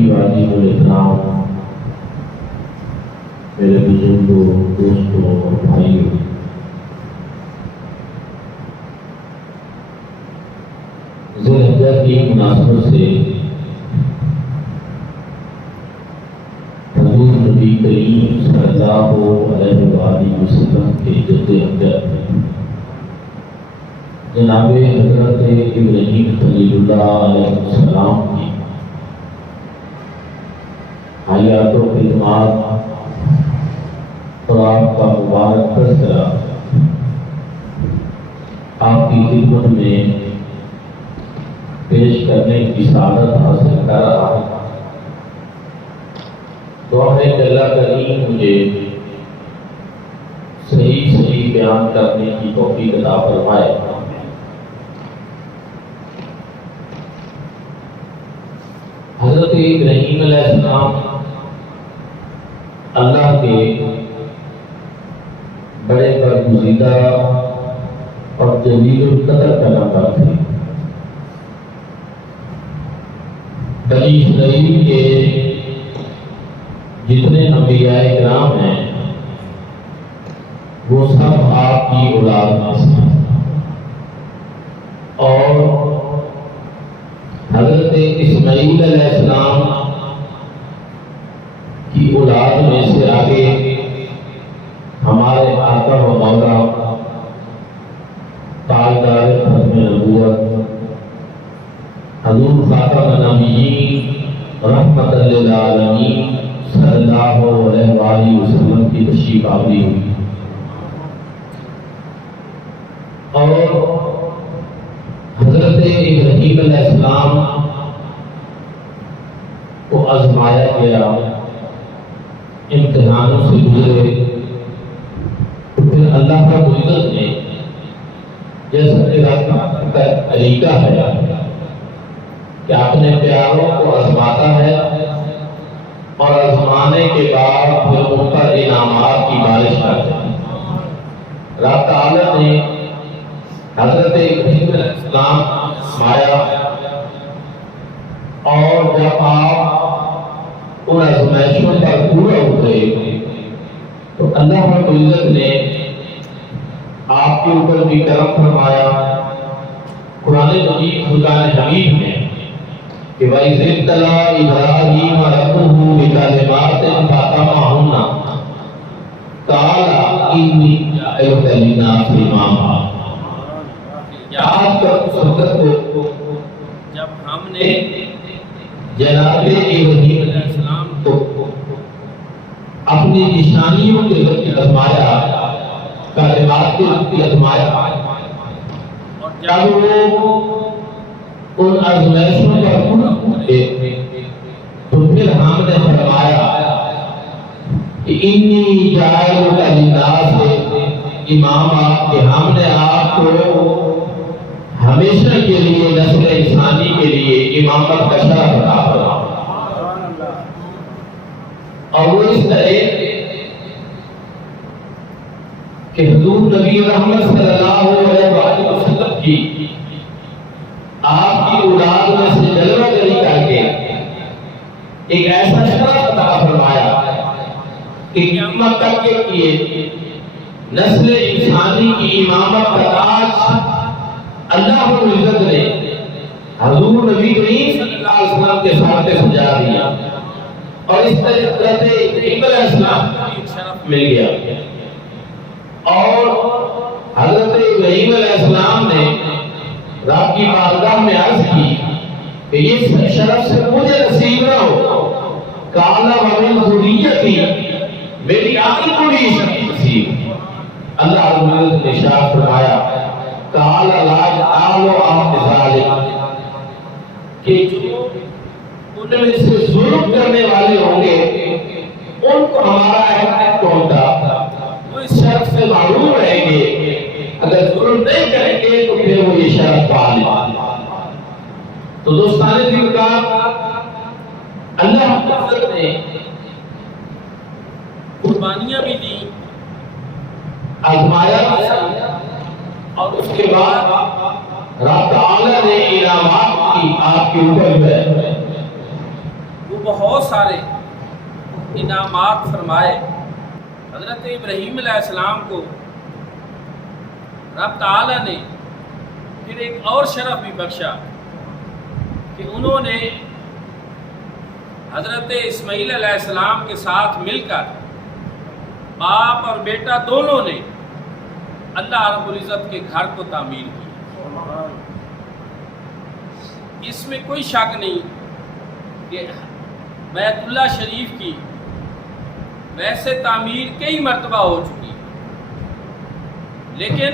عزیز واجب الاحترام میرے بزرگوں، دوستوں اور بھائیوں، ذی الحجہ کی مناسبت سے حضور نبی کریم صلی اللہ علیہ وآلہ وسلم کے جد امجد جناب حضرت ابراہیم خلیل اللہ علیہ السلام کی حیات و خدمات اور آپ کا مبارک تذکرہ آپ کی خدمت میں پیش کرنے کی سعادت حاصل کر رہا ہوں۔ دعا ہے کہ اللہ کریم مجھے صحیح بیان کرنے کی توفیق عطا فرمائے۔ حضرت ابراہیم علیہ السلام اللہ کے بڑے برگزیدہ اور جلیل القدر پیغمبر تھے۔ بنی اسرائیل کے جتنے انبیاء کرام ہیں وہ سب آپ کی اولاد میں سے، اور حضرت اسماعیل علیہ السلام کی اولاد میں سے آگے ہمارے آقا و مولا تاجدار ختم نبوت حضور خاتم النبیین رحمت للعالمین صلی اللہ علیہ وآلہ وسلم کی تشریف آوری ہوئی، اور حضرت ابراہیم علیہ السلام کو آزمایا گیا، امتحانوں سے گزرے، پھر اللہ رب العزت نے جیسا کہ رحمت کا طریقہ ہے کہ اپنے پیاروں کو آزماتا ہے اور آزمانے کے بعد پھر ان پر انعامات کی بارش کرتے ہیں۔ رب تعالیٰ نے حضرت ابراہیم علیہ السلام آزمایا، اور جب آپ ان آزمائشوں پر پورا اترے تو اللہ رب العزت نے آپ کے اوپر بھی کرم فرمایا۔ قرآن مجید فرقان حمید میں کہ وَإِذِ ابْتَلَىٰ إِبْرَاهِيمَ رَبُّهُ بِكَلِمَاتٍ فَأَتَمَّهُنَّ قَالَ إِنِّي جَاعِلُكَ لِلنَّاسِ إِمَامًا۔ یاد کر اس وقت کو جب ہم نے جناب ابراہیم علیہ السلام کو اپنی نشانیوں کے ذریعے آزمایا، کلمات کے ذریعے آزمایا، اور جب وہ ان آزمائشوں پر پورا اترے تو پھر ہم نے فرمایا کہ انی جاعلک للناس اماما، کہ ہم نے آپ کو ہمیشہ کے لیے نسل انسانی کے لیے امامت کا شرف عطا فرمایا۔ اور وہ اس طرح کہ حضور نبی رحمت صلی اللہ علیہ وآلہ وسلم کی آپ کی اولاد میں سے جلوہ گری کر کے ایک ایسا شرف عطا فرمایا کہ قیامت تک کے لیے نسل انسانی کی امامت کا تاج اللہ رب العزت نے حضور نبی کریم صلی اللہ علیہ وسلم کے ساتھ سجا دیا، اور اس طرح حضرت ابراہیم علیہ السلام کو ایک شرف مل گیا۔ اور حضرت ابراہیم علیہ السلام نے رب کی بارگاہ میں عرض کی کہ یہ شرف سے مجھے نصیب نہ ہو، قال ومن ذریتی، میری آخر کو بھی شرف نصیب۔ اللہ رب العزت نے ارشاد فرمایا قال لا تعالوا عن ذلك، کہ جو ان میں سے ظلم کرنے والے ہوں گے ان کو ہمارا عہد نہیں پہنچتا، وہ اس شرف سے معلوم رہیں گے، اگر ظلم نہیں کریں گے تو پھر وہ یہ شرف پا لیں۔ تو دوستان دین کا اللہ حضرت نے قربانیاں بھی دی، آزمایا بھی، اور اس کے بعد رب تعالی نے انعامات کی آپ کے اوپر ہے، وہ بہت سارے انعامات فرمائے۔ حضرت ابراہیم علیہ السلام کو رب تعالیٰ نے پھر ایک اور شرف بھی بخشا کہ انہوں نے حضرت اسماعیل علیہ السلام کے ساتھ مل کر باپ اور بیٹا دونوں نے اللہ رب العزت کے گھر کو تعمیر کی۔ اس میں کوئی شک نہیں کہ بیت اللہ شریف کی ویسے تعمیر کئی مرتبہ ہو چکی، لیکن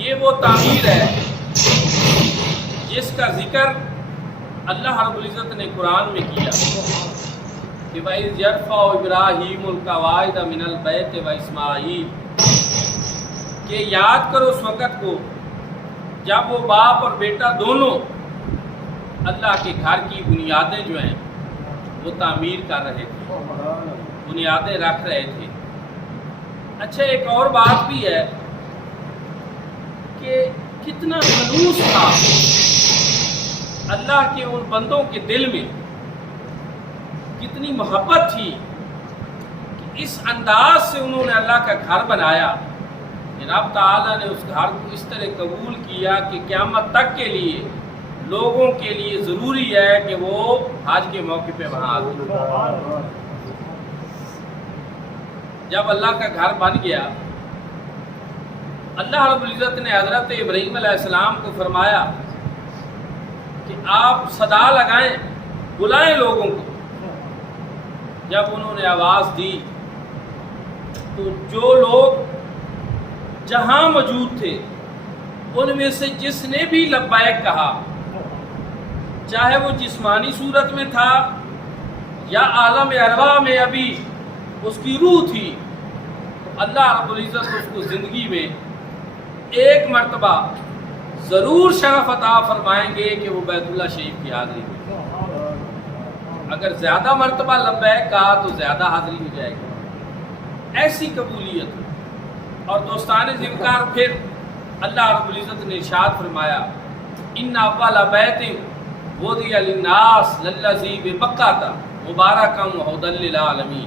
یہ وہ تعمیر ہے جس کا ذکر اللہ رب العزت نے قرآن میں کیا کہ وَإِذْ يَرْفَعُ إِبْرَاهِيمُ الْقَوَاعِدَ مِنَ الْبَيْتِ وَإِسْمَاعِيلُ کہ یاد کرو اس وقت کو جب وہ باپ اور بیٹا دونوں اللہ کے گھر کی بنیادیں جو ہیں وہ تعمیر کر رہے تھے، بنیادیں رکھ رہے تھے۔ اچھا، ایک اور بات بھی ہے کہ کتنا خلوص تھا اللہ کے ان بندوں کے دل میں، کتنی محبت تھی کہ اس انداز سے انہوں نے اللہ کا گھر بنایا کہ رب تعالیٰ نے اس گھر کو اس طرح قبول کیا کہ قیامت تک کے لیے لوگوں کے لیے ضروری ہے کہ وہ حج کے موقع پہ وہاں آتے۔ جب اللہ کا گھر بن گیا، اللہ رب العزت نے حضرت ابراہیم علیہ السلام کو فرمایا کہ آپ صدا لگائیں، بلائیں لوگوں کو۔ جب انہوں نے آواز دی تو جو لوگ جہاں موجود تھے ان میں سے جس نے بھی لبیک کہا، چاہے وہ جسمانی صورت میں تھا یا عالم ارواح میں ابھی اس کی روح تھی، تو اللہ رب العزت اس کو زندگی میں ایک مرتبہ ضرور شرف عطا فرمائیں گے کہ وہ بیت اللہ شریف کی حاضری ہو۔ اگر زیادہ مرتبہ لبیک کہا تو زیادہ حاضری ہو جائے گی، ایسی قبولیت۔ اور دوستان ذکر پھر اللہ رب العزت نے ارشاد فرمایا ان اول بیت وضع للناس للذی ببکۃ مبارکا وہدی للعالمین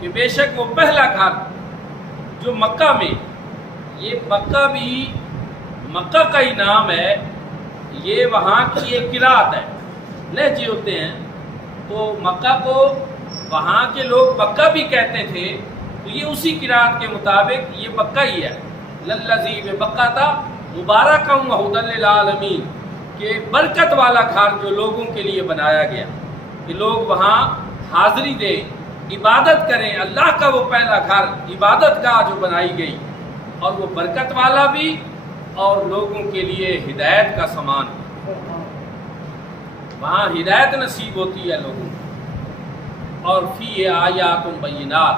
کہ بے شک وہ پہلا گھر جو مکہ میں، یہ مکہ بھی مکہ کا ہی نام ہے، یہ وہاں کی ایک قرأت ہے، لہجے ہوتے ہیں، تو مکہ کو وہاں کے لوگ مکہ بھی کہتے تھے، تو یہ اسی قرأت کے مطابق یہ مکہ ہی ہے، للذی ببکۃ مبارکا وہدی للعالمین کہ برکت والا گھر جو لوگوں کے لیے بنایا گیا کہ لوگ وہاں حاضری دیں، عبادت کریں۔ اللہ کا وہ پہلا گھر، عبادت گاہ جو بنائی گئی، اور وہ برکت والا بھی اور لوگوں کے لیے ہدایت کا سامان، وہاں ہدایت نصیب ہوتی ہے لوگوں کو۔ اور فی آیات بینات،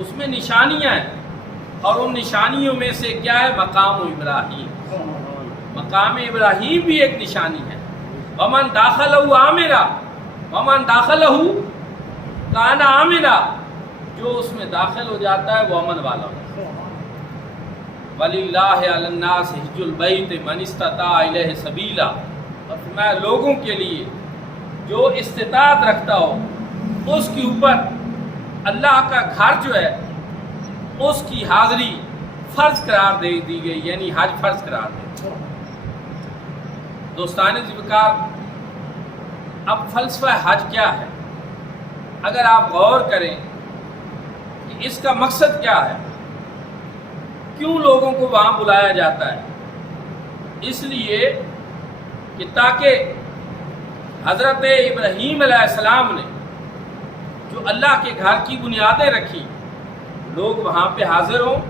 اس میں نشانیاں ہیں، اور ان نشانیوں میں سے کیا ہے؟ مقام ابراہیم۔ مقام ابراہیم بھی ایک نشانی ہے۔ ومن داخلہ آمنا ومن داخلہ کان آمنا، جو اس میں داخل ہو جاتا ہے وہ امن والا ہوتا ہے۔ وَلِلَّهِ عَلَى النَّاسِ حِجُّ الْبَيْتِ مَنِ اسْتَطَاعَ إِلَيْهِ سَبِيلًا، اور فرمایا لوگوں کے لیے جو استطاعت رکھتا ہو اس کے اوپر اللہ کا گھر جو ہے اس کی حاضری فرض قرار دے دی گئی، یعنی حج فرض قرار دے۔ دوستان ذکر، اب فلسفہ حج کیا ہے؟ اگر آپ غور کریں کہ اس کا مقصد کیا ہے، کیوں لوگوں کو وہاں بلایا جاتا ہے؟ اس لیے کہ تاکہ حضرت ابراہیم علیہ السلام نے جو اللہ کے گھر کی بنیادیں رکھی، لوگ وہاں پہ حاضر ہوں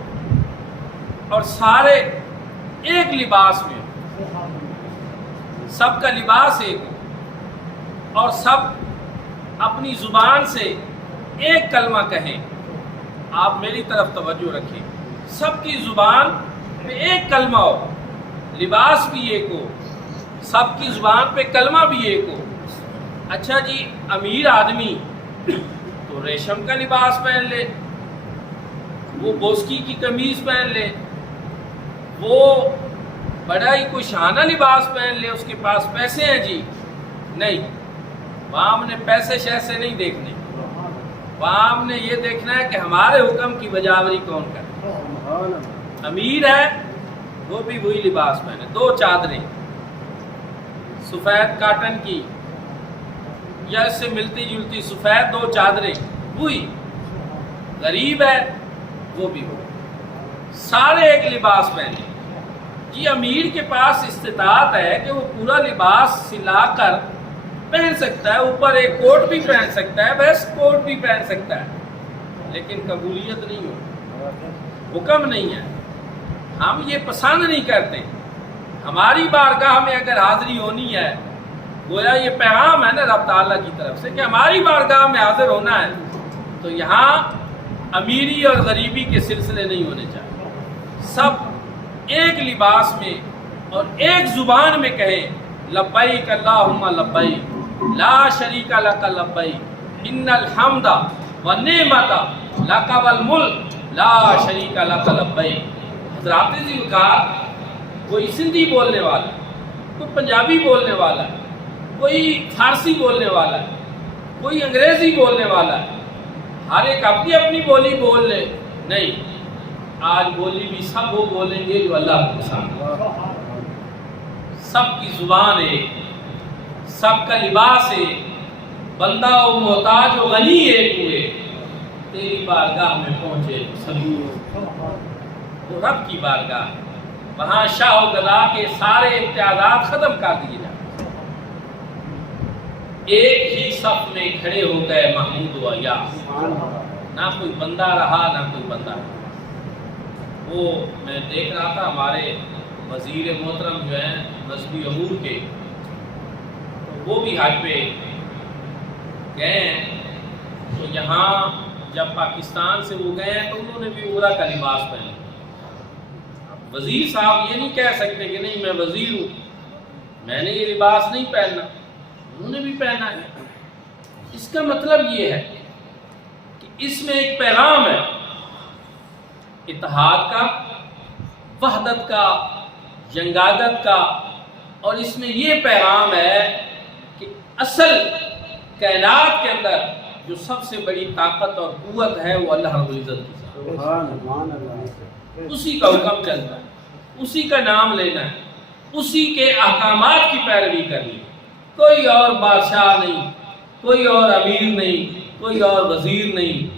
اور سارے ایک لباس میں، سب کا لباس ایک ہو، اور سب اپنی زبان سے ایک کلمہ کہیں۔ آپ میری طرف توجہ رکھیں، سب کی زبان پہ ایک کلمہ ہو، لباس بھی ایک ہو، سب کی زبان پہ کلمہ بھی ایک ہو۔ اچھا جی، امیر آدمی تو ریشم کا لباس پہن لے، وہ بوسکی کی قمیض پہن لے، وہ بڑا ہی کوئی شانہ لباس پہن لے، اس کے پاس پیسے ہیں جی، نہیں، وہاں ہم نے پیسے شیسے نہیں دیکھنے، وہاں ہم نے یہ دیکھنا ہے کہ ہمارے حکم کی بجاوری کون کرے۔ امیر ہے وہ بھی وہی لباس پہنے، 2 چادریں سفید کاٹن کی یا اس سے ملتی جلتی سفید 2 چادریں وہی، غریب ہے وہ بھی وہ، سارے ایک لباس پہنے۔ جی امیر کے پاس استطاعت ہے کہ وہ پورا لباس سلا کر پہن سکتا ہے، اوپر ایک کوٹ بھی پہن سکتا ہے، ویسٹ کوٹ بھی پہن سکتا ہے، لیکن قبولیت نہیں ہو، حکم نہیں ہے، ہم یہ پسند نہیں کرتے۔ ہماری بارگاہ میں اگر حاضری ہونی ہے، گویا یہ پیغام ہے نا رب تعالیٰ کی طرف سے کہ ہماری بارگاہ میں حاضر ہونا ہے، تو یہاں امیری اور غریبی کے سلسلے نہیں ہونے چاہیے، سب ایک لباس میں اور ایک زبان میں کہیں لبیک اللہم لبیک لا شریک لک لبیک ان الحمد والنعمت لک والملک لا شریک لک لبیک۔ حضرات جی وقار کوئی سندھی بولنے والا، کوئی پنجابی بولنے والا، کوئی فارسی بولنے والا، کوئی انگریزی بولنے والا، ہر ایک اپنی اپنی بولی بول لے، نہیں، آج بولی بھی سب وہ بولیں گے جو اللہ کو پسند ہے، سب کی زبان ایک، سب کا لباس ایک، بندہ و محتاج و غنی ایک ہوئے، تیری بارگاہ میں پہنچے سبھی، وہ رب کی بارگاہ، وہاں شاہ و گدا کے سارے امتیازات ختم کر دیے جائیں، ایک ہی صف میں کھڑے ہو گئے محمود و ایاز، نہ کوئی بندہ رہا نہ کوئی بندہ رہا۔ وہ میں دیکھ رہا تھا ہمارے وزیر محترم جو ہیں مذہبی امور کے، تو وہ بھی حج پہ گئے ہیں، تو یہاں جب پاکستان سے وہ گئے ہیں تو انہوں نے بھی عمرہ کا لباس پہنا۔ وزیر صاحب یہ نہیں کہہ سکتے کہ نہیں میں وزیر ہوں، میں نے یہ لباس نہیں پہننا، انہوں نے بھی پہنا ہے۔ اس کا مطلب یہ ہے کہ اس میں ایک پیغام ہے اتحاد کا، وحدت کا، یگانگت کا، اور اس میں یہ پیغام ہے کہ اصل کائنات کے اندر جو سب سے بڑی طاقت اور قوت ہے وہ اللہ رب العزت کی ذات، اسی کا حکم چلتا ہے، اسی کا نام لینا ہے، اسی کے احکامات کی پیروی کرنی، کوئی اور بادشاہ نہیں، کوئی اور امیر نہیں، کوئی اور وزیر نہیں،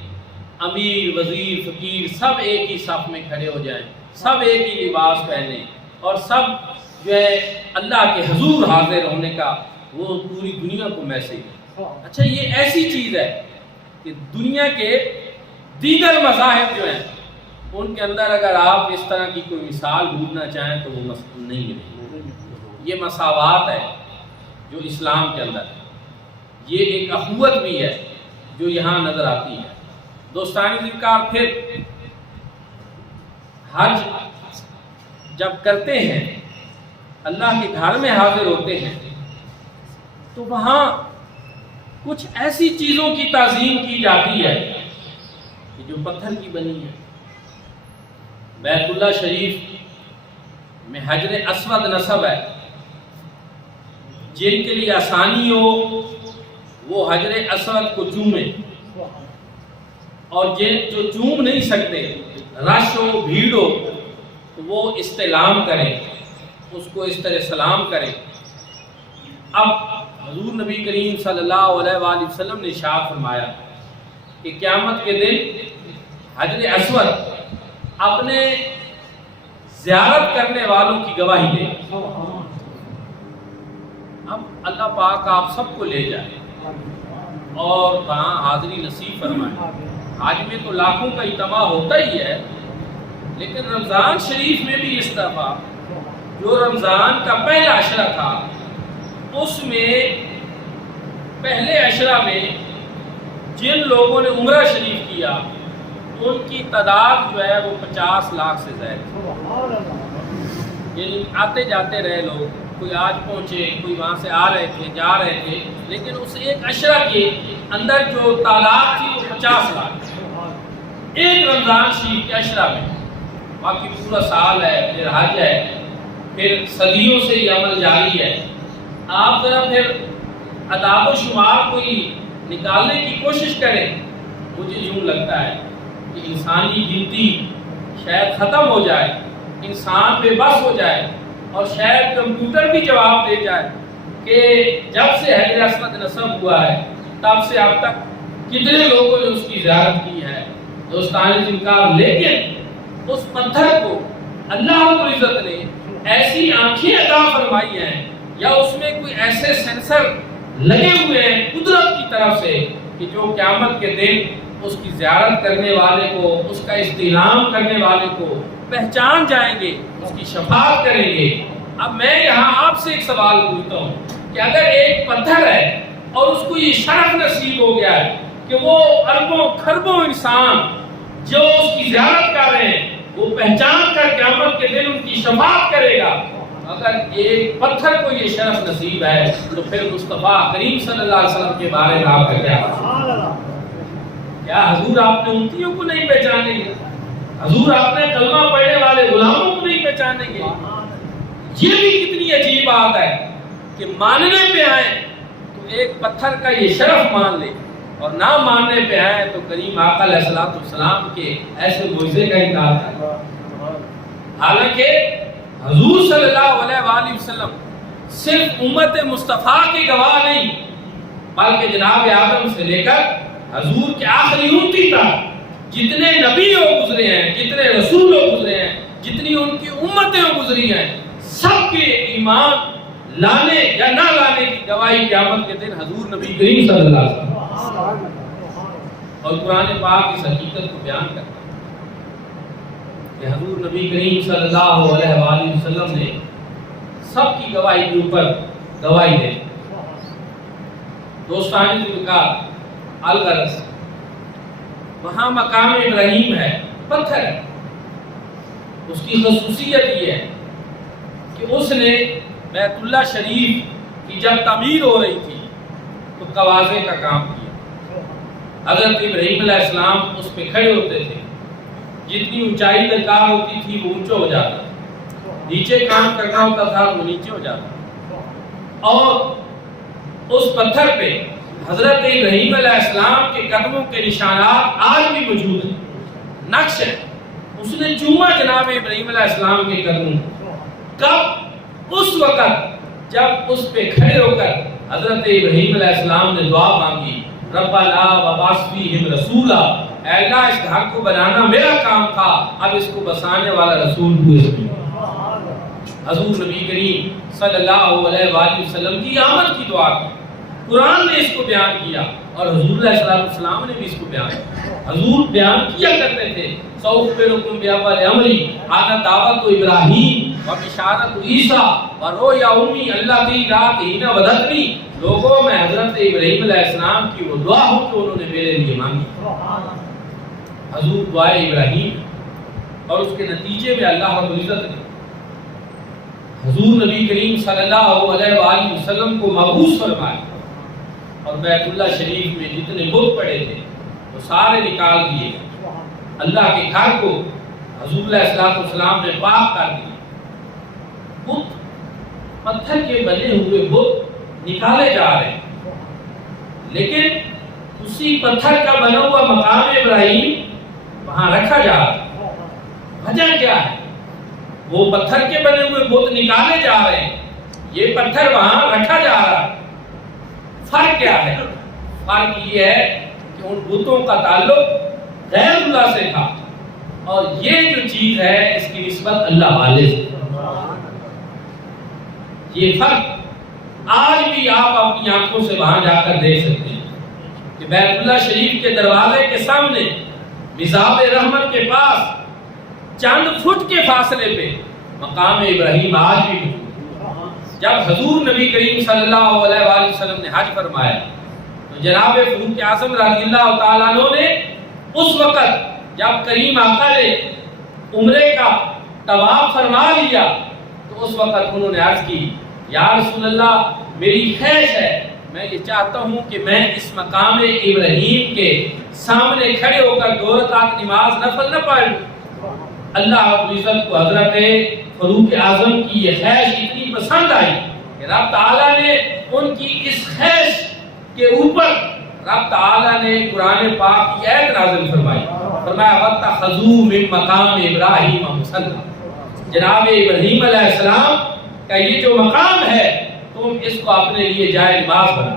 امیر وزیر فقیر سب ایک ہی صف میں کھڑے ہو جائیں، سب ایک ہی لباس پہنیں، اور سب جو ہے اللہ کے حضور حاضر ہونے کا وہ پوری دنیا کو میسیج ہے۔ اچھا یہ ایسی چیز ہے کہ دنیا کے دیگر مذاہب جو ہیں ان کے اندر اگر آپ اس طرح کی کوئی مثال ڈھونڈنا چاہیں تو وہ نہیں ہے، یہ مساوات ہے جو اسلام کے اندر ہے، یہ ایک اخوت بھی ہے جو یہاں نظر آتی ہے۔ دوستانی ذکر پھر حج جب کرتے ہیں، اللہ کے گھر میں حاضر ہوتے ہیں، تو وہاں کچھ ایسی چیزوں کی تعظیم کی جاتی ہے کہ جو پتھر کی بنی ہے۔ بیت اللہ شریف میں حجر اسود نصب ہے، جن کے لیے آسانی ہو وہ حجر اسود کو چومیں، اور جو چوم نہیں سکتے، رش ہو بھیڑ ہو تو وہ استلام کریں، اس کو اس طرح سلام کریں۔ اب حضور نبی کریم صلی اللہ علیہ وآلہ وسلم نے ارشاد فرمایا کہ قیامت کے دن حجر اسود اپنے زیارت کرنے والوں کی گواہی دے۔ اب اللہ پاک آپ سب کو لے جائے اور وہاں حاضری نصیب فرمائے۔ حج میں تو لاکھوں کا اجتماع ہوتا ہی ہے، لیکن رمضان شریف میں بھی اس دفعہ جو رمضان کا پہلا عشرہ تھا، اس میں پہلے عشرہ میں جن لوگوں نے عمرہ شریف کیا ان کی تعداد جو ہے وہ 50 لاکھ سے زائد، یعنی آتے جاتے رہے لوگ، کوئی آج پہنچے، کوئی وہاں سے آ رہے تھے جا رہے تھے، لیکن اس ایک عشرہ کے اندر جو تعداد تھی وہ 50 لاکھ، ایک رمضان شریف کے عشرہ میں۔ باقی پورا سال ہے، پھر حج ہے، پھر صدیوں سے یہ عمل جاری ہے۔ آپ ذرا پھر اعداد و شمار کوئی نکالنے کی کوشش کریں، مجھے یوں لگتا ہے کہ انسانی گنتی شاید ختم ہو جائے، انسان بے بس ہو جائے، اور شاید کمپیوٹر بھی جواب دے جائے کہ جب سے حجر اسود نصب ہوا ہے تب سے اب تک کتنے لوگوں نے اس کی زیارت کی ہے، دوستان انکار۔ لیکن اس پتھر کو اللہ رب العزت نے ایسی آنکھیں عطا فرمائی ہیں یا اس میں کوئی ایسے سینسر لگے ہوئے ہیں قدرت کی طرف سے کہ جو قیامت کے دن اس کی زیارت کرنے والے کو، اس کا استعلام کرنے والے کو پہچان جائیں گے، اس کی شفاعت کریں گے۔ اب میں یہاں آپ سے ایک سوال پوچھتا ہوں کہ اگر ایک پتھر ہے اور اس کو یہ شرف نصیب ہو گیا ہے کہ وہ اربوں کھربوں انسان جو اس کی زیارت کر رہے ہیں وہ پہچان کر قیامت کے دن ان کی شفاعت کرے گا، اگر ایک پتھر کو یہ شرف نصیب ہے تو پھر مصطفیٰ کریم صلی اللہ علیہ وسلم کے بارے میں آپ کا کیا حضور آپ نے امتیوں کو نہیں پہچانیں گے؟ حضور آپ نے کلمہ پڑھنے والے غلاموں کو نہیں پہچانیں گے؟ یہ بھی کتنی عجیب بات ہے کہ ماننے پہ آئیں تو ایک پتھر کا یہ شرف مان لے، اور نہ ماننے پہ آئیں تو کریم آقا علیہ السلام کے ایسے معجزے کا انکار کریں۔ حالانکہ حضور صلی اللہ علیہ وآلہ وسلم صرف امت مصطفیٰ کے گواہ نہیں بلکہ جناب آدم سے لے کر حضور کے آخری امتی تک جتنے نبی ہو گزرے ہیں، جتنے رسول ہو گزرے ہیں، جتنی ان کی امتیں گزری ہیں، سب کے ایمان لانے یا نہ لانے کی گواہی قیامت کے دن حضور نبی کریم صلی اللہ علیہ وسلم اور قرآن پاک اس حقیقت کو بیان کرتا ہے کہ حضور نبی کریم صلی اللہ علیہ وآلہ وسلم نے سب کی گواہی کے اوپر گواہی دے۔ دوستان ذوالفقار الغرض وہاں مقام ابراہیم ہے، پتھر ہے، اس کی خصوصیت یہ ہے کہ اس نے بیت اللہ شریف کی جب تعمیر ہو رہی تھی تو کوازے کا کام کیا۔ حضرت ابراہیم علیہ السلام اس پہ کھڑے ہوتے تھے، جتنی اونچائی درکار ہوتی تھی وہ اونچا ہو جاتا، نیچے کام کرنا ہوتا تھا وہ نیچے ہو جاتا، اور اس پتھر پہ حضرت ابراہیم علیہ السلام کے قدموں کے نشانات آج بھی موجود ہیں، نقش ہے۔ اس نے چوما جناب ابراہیم علیہ السلام کے قدموں، کب؟ اس وقت جب اس پہ کھڑے ہو کر حضرت ابراہیم علیہ السلام نے دعا مانگی، ربنا وبعث فیہم رسولا، اے اللہ اس گھر کو بنانا میرا کام تھا، اب اس کو بسانے والا رسول تو اس میں۔ حضور نبی کریم صلی اللہ علیہ وآلہ وسلم کی آمد کی دعا کی، قرآن نے اس کو بیان کیا اور حضور علیہ السلام نے بھی اس کو بیان کیا۔ حضور بیان کیا کرتے تھے سأخبرکم بأول امری انا دعوت ابراہیم وبشارت عیسیٰ ورؤیا امی التی رات حین ولدتنی، لوگوں میں حضرت ابراہیم علیہ السلام کی وہ دعا ہو کہ انہوں نے میرے لیے مانگی۔ حضور دعائے ابراہیم اور اس کے نتیجے میں اللہ رب العزت نے حضور نبی کریم صلی اللہ علیہ وآلہ وسلم کو مبعوث فرمایا، اور بیت اللہ شریف میں جتنے بت پڑے تھے وہ سارے نکال دیے، اللہ کے گھر کو حضور علیہ السلام نے پاک کر دیا۔ بت پتھر کے بنے ہوئے بت نکالے جا رہے ہیں، لیکن اسی پتھر کا بنا ہوا مقام ابراہیم وہاں رکھا جا رہا ہے۔ وجہ کیا ہے؟ وہ پتھر کے بنے ہوئے بت نکالے جا رہے ہیں، یہ پتھر وہاں رکھا جا رہا ہے۔ فرق کیا ہے؟ فرق یہ ہے کہ ان بتوں کا تعلق غیر اللہ سے تھا، اور یہ جو چیز ہے اس کی نسبت اللہ والے سے۔ یہ فرق آج بھی آپ اپنی آنکھوں سے وہاں جا کر دیکھ سکتے ہیں کہ بیت اللہ شریف کے دروازے کے سامنے مزاب رحمت کے پاس چند فٹ کے فاصلے پہ مقام ابراہیم آج بھی موجود ہے۔ جب حضور نبی کریم صلی اللہ علیہ وآلہ وسلم نے حج فرمایا تو جناب فاروق اعظم رضی اللہ تعالیٰ عنہ نے اس وقت جب کریم آقا نے عمرے کا طواف فرما لیا تو اس وقت انہوں نے عرض کی، یا رسول اللہ میری خواہش ہے، میں یہ چاہتا ہوں کہ میں اس مقام ابراہیم کے سامنے کھڑے ہو کر 2 رکعت نماز نفل نہ پڑھ لوں۔ اللہ رب العزت کو حضرت فاروق اعظم کی یہ خواہش اتنی پسند آئی کہ رب تعالیٰ نے ان کی اس خیش کے اوپر رب تعالیٰ نے قرآن پاک کی آیت نازل فرمائی، فرمایا وَاتَّخَذُوا مِن مَقَامِ إِبْرَاهِيمَ مُصَلًّى، جناب ابراہیم علیہ السلام کا یہ جو مقام ہے تم اس کو اپنے لیے جائے نماز بنا،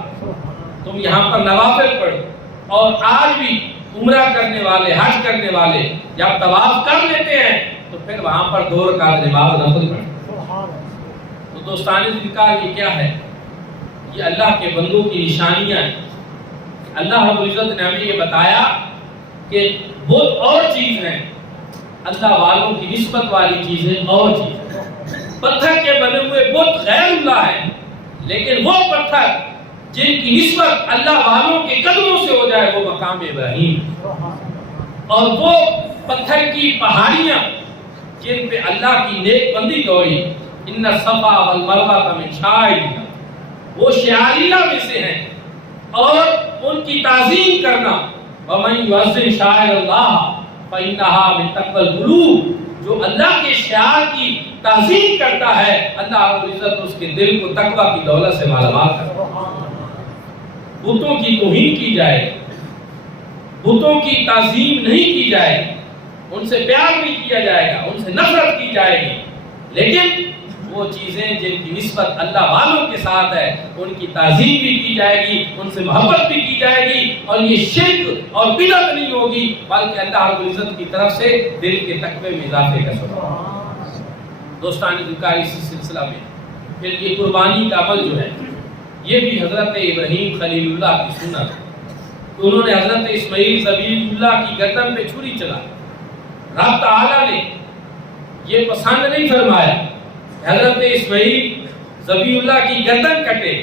تم یہاں پر نوافل پڑھو۔ اور آج بھی عمرہ کرنے والے، حج کرنے والے جب طواف کر لیتے ہیں تو پھر وہاں پر 2 رکعت نماز نفل پڑھو۔ تو دوستان ذکر یہ کیا ہے؟ یہ اللہ کے بندوں کی نشانیاں ہیں۔ اللہ رب العزت نے ہمیں یہ بتایا کہ بت اور چیز ہیں، اللہ والوں کی نسبت والی چیزیں اور چیز ہیں۔ پتھر کے بنے ہوئے بت غیر اللہ ہیں، لیکن وہ پتھر جن کی نسبت اللہ والوں کے قدموں سے ہو جائے وہ مقام ابراہیم، اور وہ پتھر کی پہاڑیاں جن پہ اللہ کی نیک بندی دوڑی، ان الصفا والمروہ من شعائر اللہ، وہ شعائر اللہ میں سے ہیں، اور ان کی تعظیم کرنا، وَمَن يُعَظِّمْ شَعَائِرَ اللَّهِ فَإِنَّهَا مِن تَقْوَى الْقُلُوبِ، جو اللہ کے شعائر کی تعظیم کرتا ہے اللہ رب العزت اس کے دل کو تقوی کی دولت سے مالا مال کرتا ہے۔ بتوں کی توہین کی جائے، بتوں کی تعظیم نہیں کی جائے، ان سے پیار بھی کیا جائے گا، ان سے نفرت کی جائے گی، لیکن وہ چیزیں جن کی نسبت اللہ والوں کے ساتھ ہے ان کی تعظیم بھی کی جائے گی، ان سے محبت بھی کی جائے گی، اور یہ شرک اور بدعت نہیں ہوگی بلکہ اللہ رب العزت کی طرف سے دل کے تقوی میں اضافے کا سبب۔ دوستان ذکر اسی سلسلہ میں پھر یہ قربانی کا عمل جو ہے یہ بھی حضرت ابراہیم خلیل اللہ کی سنت ہے کہ انہوں نے حضرت اسماعیل ذبیح اللہ کی گردن پہ چھری چلائی۔ رب تعالیٰ نے یہ پسند نہیں فرمایا حضرت اسماعیل ذبیح اللہ کی گردن کٹے،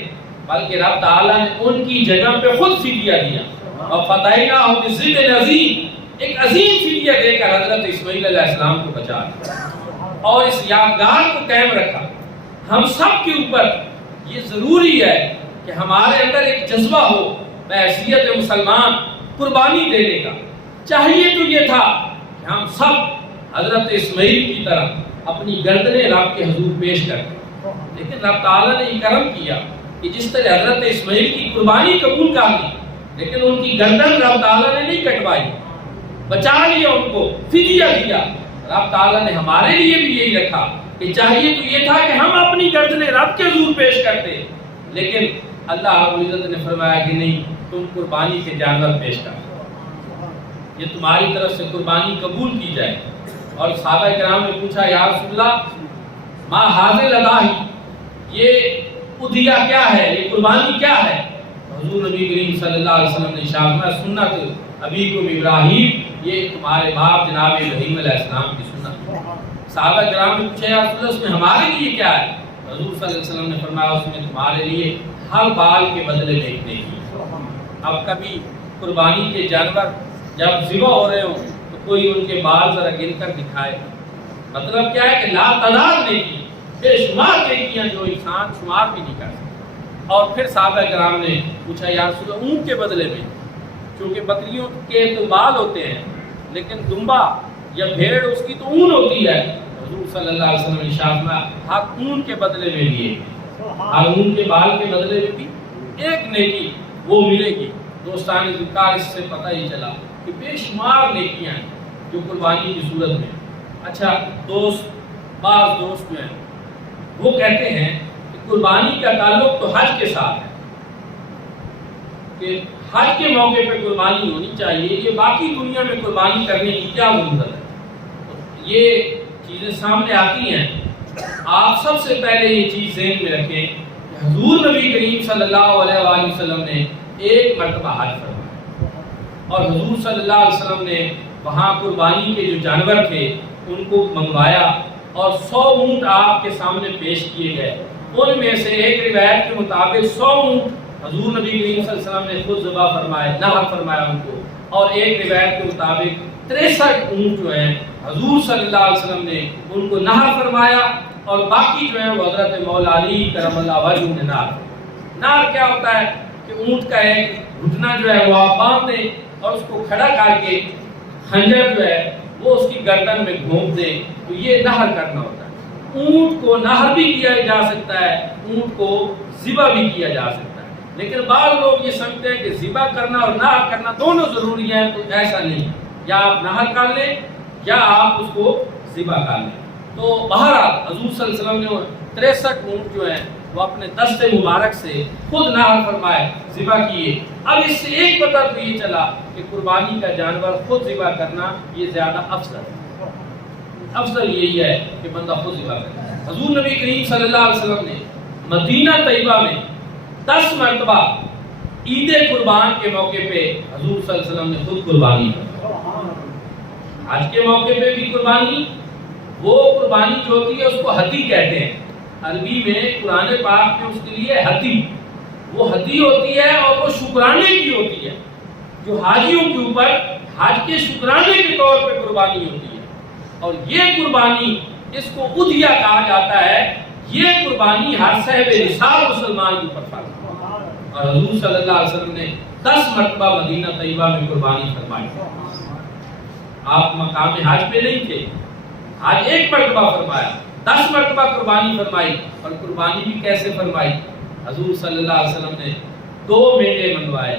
بلکہ رب تعالیٰ نے ان کی جگہ پہ خود فدیہ دیا، اور فدیناہ بذبح عظیم، ایک عظیم فدیہ دے کر حضرت اسماعیل علیہ السلام کو بچا دیا اور اس یادگار کو قائم رکھا۔ ہم سب کے اوپر یہ ضروری ہے کہ ہمارے اندر ایک جذبہ ہو بحیثیت مسلمان قربانی دینے کا۔ چاہیے تو یہ تھا کہ ہم سب حضرت اسماعیل کی طرح اپنی گردنیں رب کے حضور پیش کریں، لیکن رب تعالیٰ نے یہ کرم کیا کہ جس طرح حضرت اسماعیل کی قربانی قبول کر لی، لیکن ان کی گردن رب تعالیٰ نے نہیں کٹوائی، بچا لیا، ان کو فدیہ دیا۔ رب تعالیٰ نے ہمارے لیے بھی یہی رکھا کہ چاہیے تو یہ تھا کہ ہم اپنی گردنیں رب کے حضور پیش کرتے، لیکن اللہ رب العزت نے فرمایا کہ نہیں، تم قربانی کے جانور پیش کرو، یہ تمہاری طرف سے قربانی قبول کی جائے۔ اور صحابہ کرام نے پوچھا یا رسول اللہ ما حاضر الہی، یہ ادھیہ کیا ہے، یہ قربانی کیا ہے؟ حضور نبی کریم صلی اللہ علیہ وسلم نے ارشاد فرمایا سنت ابیکم ابراہیم، یہ تمہارے باپ جناب ابراہیم علیہ السلام کی سنت۔ صحابہ کرام نے پوچھا یا رسول اللہ اس میں ہمارے لیے کیا ہے؟ حضور صلی اللہ علیہ وسلم نے فرمایا اس میں تمہارے لیے ہر بال کے بدلے میں ایک نیکی۔ اب کبھی قربانی کے جانور جب ذبح ہو رہے ہوں تو کوئی ان کے بال ذرا گن کر دکھائے، مطلب کیا ہے کہ لا تعداد نیکی، بے شمار نیکیاں جو انسان شمار بھی نہیں کر سکتا۔ اور پھر صحابہ کرام نے پوچھا یا رسول اللہ اونٹ کے بدلے میں، چونکہ بکریوں کے تو بال ہوتے ہیں لیکن دمبا یا بھیڑ اس کی تو اون ہوتی ہے، حضور صلی اللہ علیہ وسلم نے ارشاد فرمایا ہر اون کے بدلے میں بھی ہر اون کے بال کے بدلے میں بھی ایک نیکی وہ ملے گی۔ دوستان ذکر اس سے پتہ ہی چلا کہ بے شمار نیکیاں ہیں جو قربانی کی صورت میں۔ اچھا بعض دوست جو ہیں وہ کہتے ہیں کہ قربانی کا تعلق تو حج کے ساتھ ہے، کہ حج کے موقع پہ قربانی ہونی چاہیے، یہ باقی دنیا میں قربانی کرنے کی کیا ضرورت ہے؟ یہ چیزیں سامنے آتی ہیں۔ آپ سب سے پہلے یہ چیز ذہن میں رکھیں کہ حضور نبی کریم صلی اللہ علیہ وآلہ وسلم نے ایک مرتبہ حج فرمایا، اور حضور صلی اللہ علیہ وسلم نے وہاں قربانی کے جو جانور تھے ان کو منگوایا، اور 100 اونٹ آپ کے سامنے پیش کیے گئے۔ ان میں سے ایک روایت کے مطابق 100 اونٹ حضور نبی کریم صلی اللہ علیہ وسلم نے خود ذبح فرمائے، نحر فرمایا ان کو، اور ایک روایت کے مطابق 63 اونٹ جو ہیں حضور صلی اللہ علیہ وسلم نے ان کو نحر فرمایا، اور باقی جو ہیں وہ حضرت مولا علی کرم اللہ وجہہ نے نحر کیا ہوتا ہے کہ اونٹ کا ایک گھٹنا جو ہے وہ آپ باندھ دیں اور اس کو کھڑا کر کے خنجر جو ہے وہ اس کی گردن میں گھونپ دیں، تو یہ نحر کرنا ہوتا ہے۔ اونٹ کو نحر بھی کیا جا سکتا ہے، اونٹ کو ذبح بھی کیا جا سکتا ہے، لیکن بعض لوگ یہ سمجھتے ہیں کہ ذبح کرنا اور نحر کرنا دونوں ضروری ہیں، تو ایسا نہیں، یا آپ نحر کر لیں یا آپ اس کو ذبح کر لیں۔ تو بہرحال حضور صلی اللہ علیہ وسلم نے 63 اونٹ جو ہیں وہ اپنے دست مبارک سے خود نحر فرمائے، ذبح کیے۔ اب اس سے ایک پتہ تو یہ چلا کہ قربانی کا جانور خود ذبح کرنا یہ زیادہ افضل ہے، افضل یہی ہے کہ بندہ خود ذبح کرے۔ حضور نبی کریم صلی اللہ علیہ وسلم نے مدینہ طیبہ میں 10 مرتبہ عید قربان کے موقع پہ حضور صلی اللہ علیہ وسلم نے خود قربانی کی۔ حج کے موقع پہ بھی قربانی، وہ قربانی جو ہوتی ہے اس کو ہدی کہتے ہیں، عربی میں قرآن پاک میں اس کے لیے ہدی، وہ ہدی ہوتی ہے اور وہ شکرانے کی ہوتی ہے، جو حاجیوں کے اوپر حج کے شکرانے کے طور پہ قربانی ہوتی ہے۔ اور یہ قربانی، اس کو ادھیہ کہا جاتا ہے، یہ قربانی ہر صاحب نصاب مسلمان کے اوپر فرض ہے۔ اور حضور صلی اللہ علیہ وسلم نے 10 مرتبہ مدینہ طیبہ میں قربانی فرمائی۔ آپ مقام حج پہ نہیں تھے، حج ایک مرتبہ فرمایا، 10 مرتبہ قربانی فرمائی۔ اور قربانی بھی کیسے فرمائی؟ حضور صلی اللہ علیہ وسلم نے 2 مینڈے منگوائے،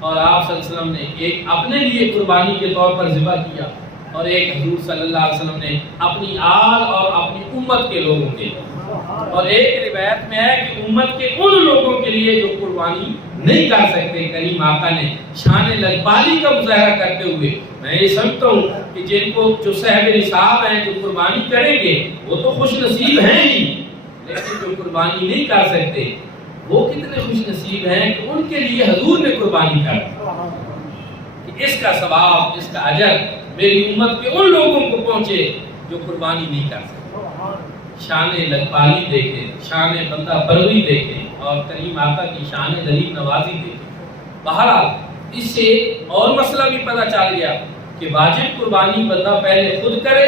اور آپ صلی اللہ علیہ وسلم نے ایک اپنے لیے قربانی کے طور پر ذبح کیا، اور ایک حضور صلی اللہ علیہ وسلم نے اپنی آل اور اپنی امت کے لوگوں کے لیے۔ اور ایک روایت میں ہے کہ امت کے ان لوگوں کے لیے جو قربانی نہیں کر سکتے، کریم آقا نے شان لجپالی کا مظاہرہ کرتے ہوئے، میں یہ سمجھتا ہوں کہ جن کو جو صاحب نصاب ہیں، جو قربانی کریں گے وہ تو خوش نصیب ہیں ہی، لیکن جو قربانی نہیں کر سکتے وہ کتنے خوش نصیب ہیں کہ ان کے لیے حضور نے قربانی کر کہ اس کا ثواب، اس کا اجر میری امت کے ان لوگوں کو پہنچے جو قربانی نہیں کر سکتے۔ شان لجپالی دیکھیں، شان بندہ پروری دیکھیں، اور کریم آقا کی شان غریب نوازی دیکھیں۔ بہرحال اس سے اور مسئلہ بھی پتہ چل گیا کہ واجب قربانی بندہ پہلے خود کرے،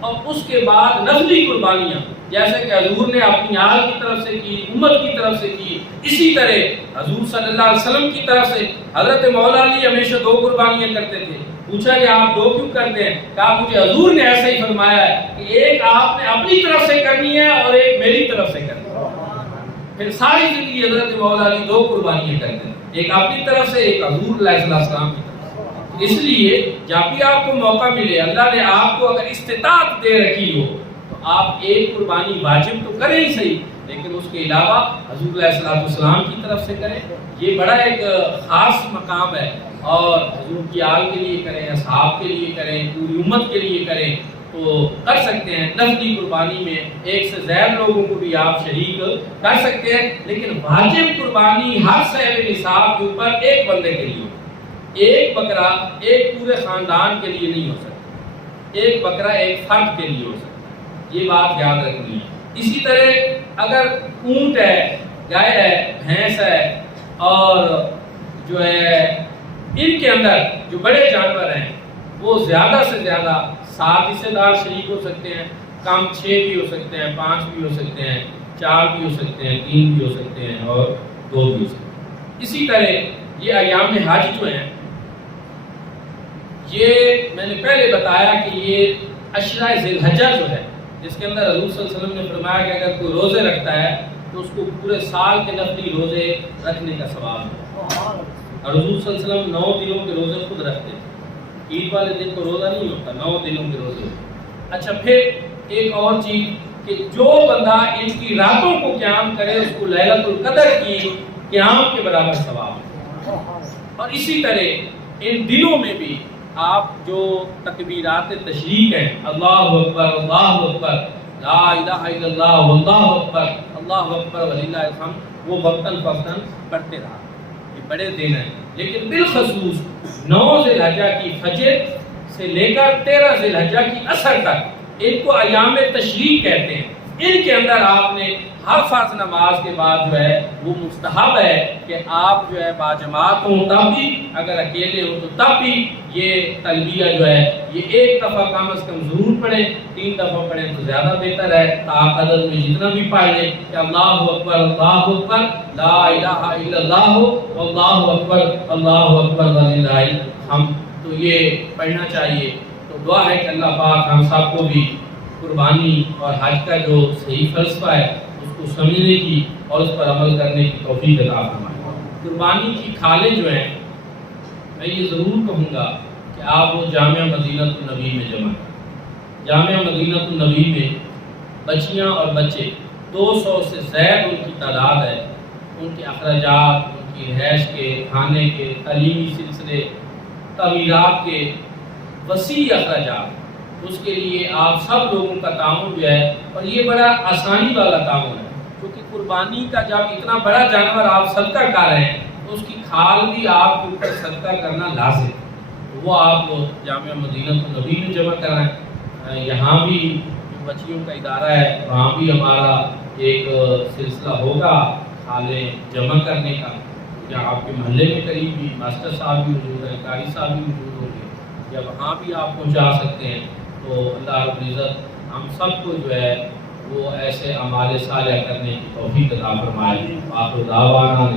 اور اس کے بعد نفلی قربانیاں جیسے کہ حضور نے اپنی آل کی طرف سے کی، امت کی طرف سے کی، اسی طرح حضور صلی اللہ علیہ وسلم کی طرف سے حضرت مولا علی ہمیشہ 2 قربانیاں کرتے تھے۔ پوچھا کہ آپ 2 کیوں کرتے ہیں؟ کہا مجھے حضور نے ایسا ہی فرمایا ہے کہ ایک آپ نے اپنی طرف سے کرنی ہے اور ایک میری طرف سے کرنی ہے۔ پھر ساری زندگی حضرت مولا علی 2 قربانیاں کرتے ہیں، ایک اپنی طرف سے، ایک حضور علیہ السلام کی طرف سے۔ اس لیے جب بھی آپ کو موقع ملے، اللہ نے آپ کو اگر استطاعت دے رکھی ہو تو آپ ایک قربانی واجب تو کریں ہی صحیح، لیکن اس کے علاوہ حضور علیہ السلام کی طرف سے کریں۔ یہ بڑا ایک خاص مقام ہے، اور حضور کی آل کے لیے کریں، اصحاب کے لیے کریں، پوری امت کے لیے کریں تو کر سکتے ہیں۔ نفلی قربانی میں 1 سے زیادہ لوگوں کو بھی آپ شریک کر سکتے ہیں، لیکن واجب قربانی ہر صاحب نصاب کے اوپر ایک بندے کے لیے، ایک بکرا ایک پورے خاندان کے لیے نہیں ہو سکتا، ایک بکرا ایک فرد کے لیے ہو سکتا، یہ بات یاد رکھنی ہے۔ اسی طرح اگر اونٹ ہے، گائے ہے، بھینس ہے، اور جو ہے ان کے اندر جو بڑے جانور ہیں وہ زیادہ سے زیادہ 7 حصے دار شریک ہو سکتے ہیں، کم 6 بھی ہو سکتے ہیں، 5 بھی ہو سکتے ہیں، 4 بھی ہو سکتے ہیں، 3 بھی ہو سکتے ہیں، اور 2 بھی ہو سکتے ہیں۔ اسی طرح یہ ایام حج جو ہیں، یہ میں نے پہلے بتایا کہ یہ عشرہ ذی الحجہ جو ہے، جس کے اندر حضور صلی اللہ علیہ وسلم نے فرمایا کہ اگر کوئی روزے رکھتا ہے تو اس کو پورے سال کے نفلی روزے رکھنے کا ثواب ہے۔ اور حضور صلی اللہ علیہ وسلم 9 دنوں کے روزے خود رکھتے تھے، عید والے دن کو روزہ نہیں ہوتا، 9 دنوں کے روزے ہوتے۔ اچھا، پھر ایک اور چیز کہ جو بندہ ان کی راتوں کو قیام کرے اس کو لیلۃ القدر کی قیام کے برابر ثواب ہے۔ اور اسی طرح ان دنوں میں بھی آپ جو تکبیرات تشریق ہیں، اللہ اکبر، اللہ اکبر، لا الہ الا اللہ، واللہ اکبر، اللہ اکبر وللہ الحمد، وہ وقتاً فوقتاً پڑھتے رہا۔ یہ بڑے دن ہیں، لیکن بالخصوص 9 ذی الحجہ کی فجر سے لے کر 13 ذی الحجہ کی عصر تک، ان کو ایام تشریق کہتے ہیں۔ ان کے اندر آپ نے ہر فرض نماز کے بعد جو ہے وہ مستحب ہے کہ آپ جو ہے باجماعت ہوں تب بھی، اگر اکیلے ہوں تو تب بھی یہ تلبیہ جو ہے یہ ایک دفعہ کم از کم ضرور پڑھیں، 3 دفعہ پڑھیں تو زیادہ بہتر ہے۔ عدد میں جتنا بھی پڑھ لیں کہ اللہ اکبر، اللہ اکبر، لا الہ الا اللہ، واللہ اکبر، اللہ اکبر وللہ الحمد، تو یہ پڑھنا چاہیے۔ تو دعا ہے کہ اللہ پاک ہم سب کو بھی قربانی اور حج کا جو صحیح فلسفہ ہے اس کو کو سمجھنے کی اور اس پر عمل کرنے کی توفیق عطا فرمائے۔ قربانی کی کھالیں جو ہیں، میں یہ ضرور کہوں گا کہ آپ وہ جامعہ مدینہ النبی میں جمع کریں۔ جامعہ مدینہ النبی میں بچیاں اور بچے 200 سے زائد ان کی تعداد ہے، ان کے اخراجات، ان کی رہائش کے، کھانے کے، تعلیمی سلسلے، تعمیرات کے وسیع اخراجات، اس کے لیے آپ سب لوگوں کا تعاون جو ہے، اور یہ بڑا آسانی والا تعاون ہے، کیونکہ قربانی کا جب اتنا بڑا جانور آپ صدقہ کر رہے ہیں تو اس کی کھال بھی آپ کے اوپر صدقہ کرنا لازم ہے۔ وہ آپ جامعہ مدینہ النبی میں جمع کرائیں۔ یہاں بھی جو بچیوں کا ادارہ ہے وہاں بھی ہمارا ایک سلسلہ ہوگا کھالیں جمع کرنے کا، یا آپ کے محلے میں قریب بھی ماسٹر صاحب بھی موجود ہیں، قاری صاحب بھی موجود ہوں گے، یا وہاں بھی آپ پہنچا سکتے ہیں۔ تو اللہ رب العزت ہم سب کو جو ہے وہ ایسے اعمال صالحہ کرنے کی توفیق عطا فرمائے۔ آخر دعوانا